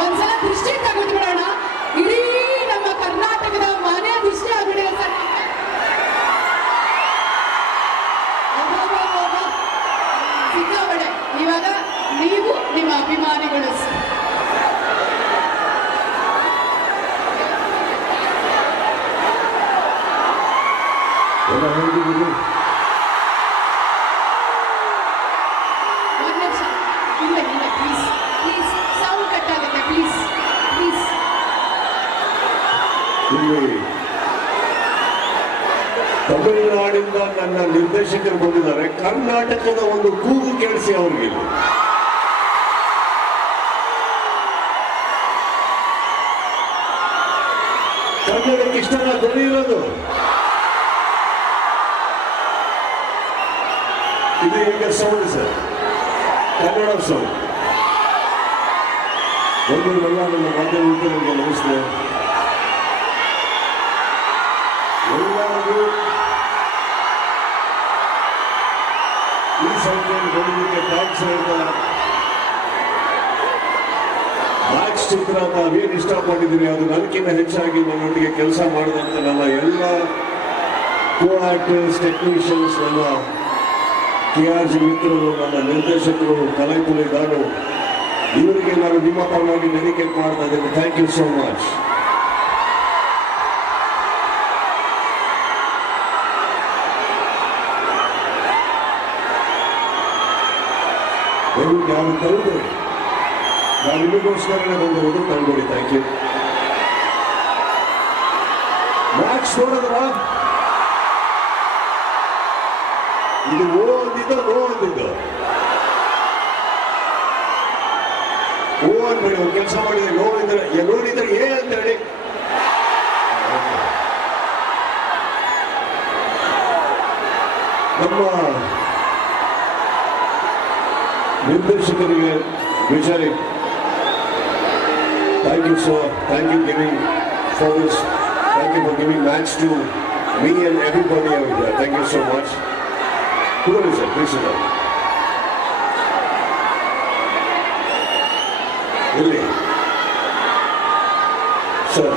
ಒಂದ್ಸಲ ದೃಷ್ಟಿ ತಗೊಂಡ್ಬಿಡೋಣ ಇಡೀ ನಮ್ಮ ಕರ್ನಾಟಕದ ಮನೆ ದೃಷ್ಟಿ ಆಗ್ಬಿಡಿದೆ ಸರ್ ಇವಾಗ ನೀವು ನಿಮ್ಮ ಅಭಿಮಾನಿಗಳು. ಸರ್ ಇಲ್ಲಿ ತಮಿಳುನಾಡಿಂದ ನನ್ನ ನಿರ್ದೇಶಕರು ಬಂದಿದ್ದಾರೆ. ಕರ್ನಾಟಕದ ಒಂದು ಕೂಗು ಕೇಳಿಸಿ ಅವ್ರಿಗೆ. ಕನ್ನಡಕ್ಕೆ ಇಷ್ಟ ಧ್ವನಿ ಇರೋದು. ಇದು ಈಗ ಸೌಂಡ್ ಸರ್? ಕನ್ನಡ ಸೌಂಡ್. ಒಂದು ನನ್ನ ಮಾಧ್ಯಮ ಮಿತ್ರರಿಗೆ ನಮಸ್ತೆ. ಸಂಖ್ಯೆಯನ್ನು ಬಂದಿದ್ದಕ್ಕೆ ಥ್ಯಾಂಕ್ಸ್ ಹೇಳ್ತಾ ರಾಜ್ ಚಿತ್ರ ತಾವೇನು ಇಷ್ಟಪಟ್ಟಿದ್ದೀನಿ. ಅದು ನನಗಿಂತ ಹೆಚ್ಚಾಗಿ ನನ್ನೊಟ್ಟಿಗೆ ಕೆಲಸ ಮಾಡಿದಂಥ ನನ್ನ ಎಲ್ಲ ಕೋ ಆಕ್ಟರ್ಸ್ ಟೆಕ್ನಿಷಿಯನ್ಸ್ ನನ್ನ ಕೆ ಆರ್ ಜಿ ಮಿತ್ರರು, ನನ್ನ ನಿರ್ದೇಶಕರು ಕಲಾವಿದರಿದ್ದಾರೆ ಇವರಿಗೆ ನಾನು ನಿಮ್ಮ ಪರವಾಗಿ ಡೆಡಿಕೇಟ್ ಮಾಡ್ತಾ ಇದ್ದೇನೆ. ಥ್ಯಾಂಕ್ ಯು ಸೋ ಮಚ್ ದಯವಿಟ್ಟು ಯಾರು ತಂದು ನಾನು ನಿಮಗೋಸ್ಕರನೇ ಬಂದಿರೋದು ತಳ್ಬೇಡಿ ಥ್ಯಾಂಕ್ ಯು ಮ್ಯಾಕ್ಸ್ ನೋಡಿದ್ರ? ಇದು ಓ ಅಂದಿದ್ದ ನೋ ಅಂದಿದ್ದ? ಓ ಅಂದ್ರೆ ಒಂದು ಕೆಲಸ ಮಾಡಿದ್ರೆ ನೋ ಇದ್ರೆ ಏ, ನೋಡಿದ್ರೆ ಏ ಅಂತ ಹೇಳಿ. ನಮ್ಮ ನಿರ್ದೇಶಕರಿಗೆ Vijay thank you sir thank you giving for this thank you for giving match to me and everybody hour thank you so much ಕೂಡಲಿ ಸರ್ ಪ್ಲೀಸ್ ಸರ್ ಇಲ್ಲಿ ಸರ್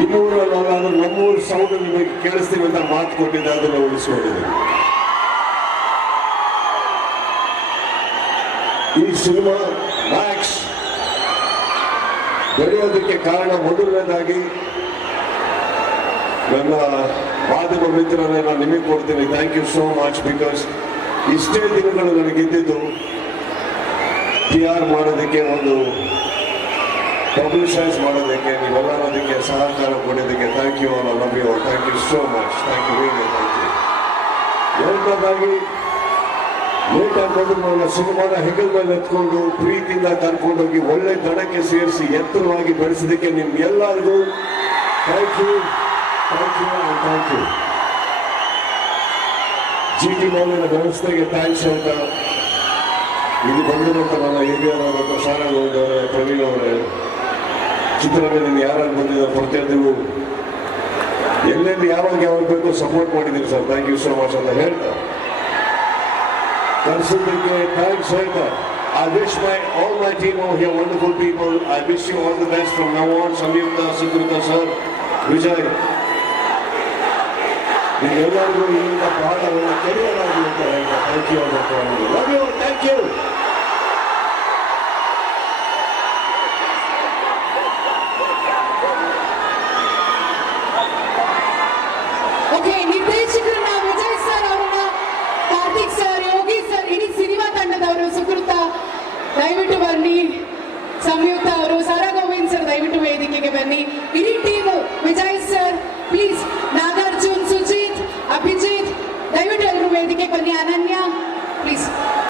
ಇನ್ನೂರ ನಾಲ್ಕು ನಮ್ಮೂರು ಸೌಂಡ್ ನಿಮಗೆ ಕೇಳಿಸ್ತೀವಿ ಅಂತ ಮಾತು ಕೊಟ್ಟಿದ್ದೆ ಅದನ್ನು ಉಳಿಸಿಕೊಂಡಿದೆ ಈ ಸಿನಿಮಾ ಮ್ಯಾಕ್ಸ್ ಬೆಳೆಯೋದಕ್ಕೆ ಕಾರಣ ಮೊದಲನೇದಾಗಿ ನನ್ನ ಮಾಧ್ಯಮ ಮಿತ್ರರನ್ನ ನಾನು ನಿಮಗೆ ಕೊಡ್ತೀನಿ. Thank you so much because ಇಷ್ಟೇ ದಿನಗಳು ನನಗಿದ್ದಿದ್ದು ಪಿ ಆರ್ ಮಾಡೋದಕ್ಕೆ ಒಂದು ಪಬ್ಲಿಸೈಸ್ ಮಾಡೋದಕ್ಕೆ ನೀವೆಲ್ಲ ಅದಕ್ಕೆ ಸಹಕಾರ ಕೊಡೋದಕ್ಕೆ thank you all love you thank you so much thank you very thank you ಎರಡನೇದಾಗಿ ಲೇಟ್ ಆಗ್ಬೋದು ನನ್ನ ಸಿನಿಮಾನ ಹೆಗಲ ಮೇಲೆ ಎತ್ಕೊಂಡು, ಪ್ರೀತಿಯಿಂದ ಕರ್ಕೊಂಡೋಗಿ ಒಳ್ಳೆ ದಡಕ್ಕೆ ಸೇರಿಸಿ ಎತ್ತರವಾಗಿ ಬೆಳೆಸಿದ್ದಕ್ಕೆ ನಿಮ್ಗೆಲ್ಲರಿಗೂ thank you thank you thank you G T ಮೌಲ್ಯದ ವ್ಯವಸ್ಥೆಗೆ ಥ್ಯಾಂಕ್ಸ್ ಅಂತ ಇಲ್ಲಿ ಬಂದಿರುವಂತ ನನ್ನ ಹಿರಿಯರಾದಂಥ ಅವರೇ, ಪ್ರವೀಣ್ ಅವರೇ. ಚಿತ್ರರಂಗದಿಂದ ಯಾರು ಬಂದಿದ್ದಾರೆ ಪ್ರತಿಯೊಂದಿಗೂ ಎಲ್ಲೆಲ್ಲಿ ಯಾವಾಗ ಯಾವಾಗ ಬೇಕು ಸಪೋರ್ಟ್ ಮಾಡಿದ್ದೀರಿ sir thank you so much ಅಂತ ಹೇಳ್ತಾ ಕನ್ಸಿದ್ದಕ್ಕೆ ಥ್ಯಾಂಕ್ಸ್ ಹೇಳ್ತಾ I wish my all my team over here, wonderful people. I wish you all the best from now on. Samyukta, Sukrita sir, Vijay. ನಿಮ್ಮೆಲ್ಲರಿಗೂ ಇಲ್ಲಿಂದ ಪಾಠವನ್ನು ಕೆರಿಯರಾಗಿ ಅಂತ ಹೇಳ್ತಾ ಥ್ಯಾಂಕ್ ಯು ಲವ್ ಹಾಗೆ ನಿರ್ದೇಶಕರನ್ನ ವಿಜಯ್ ಸರ್ ಅವರನ್ನ ಕಾರ್ತಿಕ್ ಸರ್, ಯೋಗಿ ಸರ್, ಇಡೀ ಸಿನಿಮಾ ತಂಡದವರು, ಸುಕೃತ ದಯವಿಟ್ಟು ಬನ್ನಿ. ಸಂಯುಕ್ತ ಅವರು, ಸಾರಾ ಗೋವಿಂದ್ ಸರ್, ದಯವಿಟ್ಟು ವೇದಿಕೆಗೆ ಬನ್ನಿ. ಇಡೀ